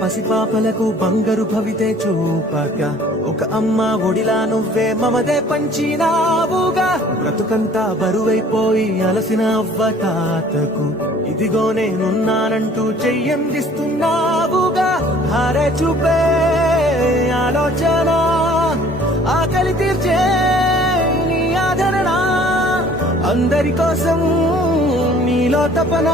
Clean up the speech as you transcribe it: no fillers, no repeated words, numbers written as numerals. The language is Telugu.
పసిపాపలకు బంగారు భవితే చూపగా ఒక అమ్మ ఒడిలా నువ్వే మమదే పంచినావుగా బ్రతుకంతా బరువైపోయి అలసిన అవ్వ తాతకు ఇదిగో నేనున్నానంటూ చెయ్యందిస్తున్నావుగా హారే చూపే ఆలోచన ఆకలి తీర్చే నీ ఆదరణ అందరి కోసం నీలో తపన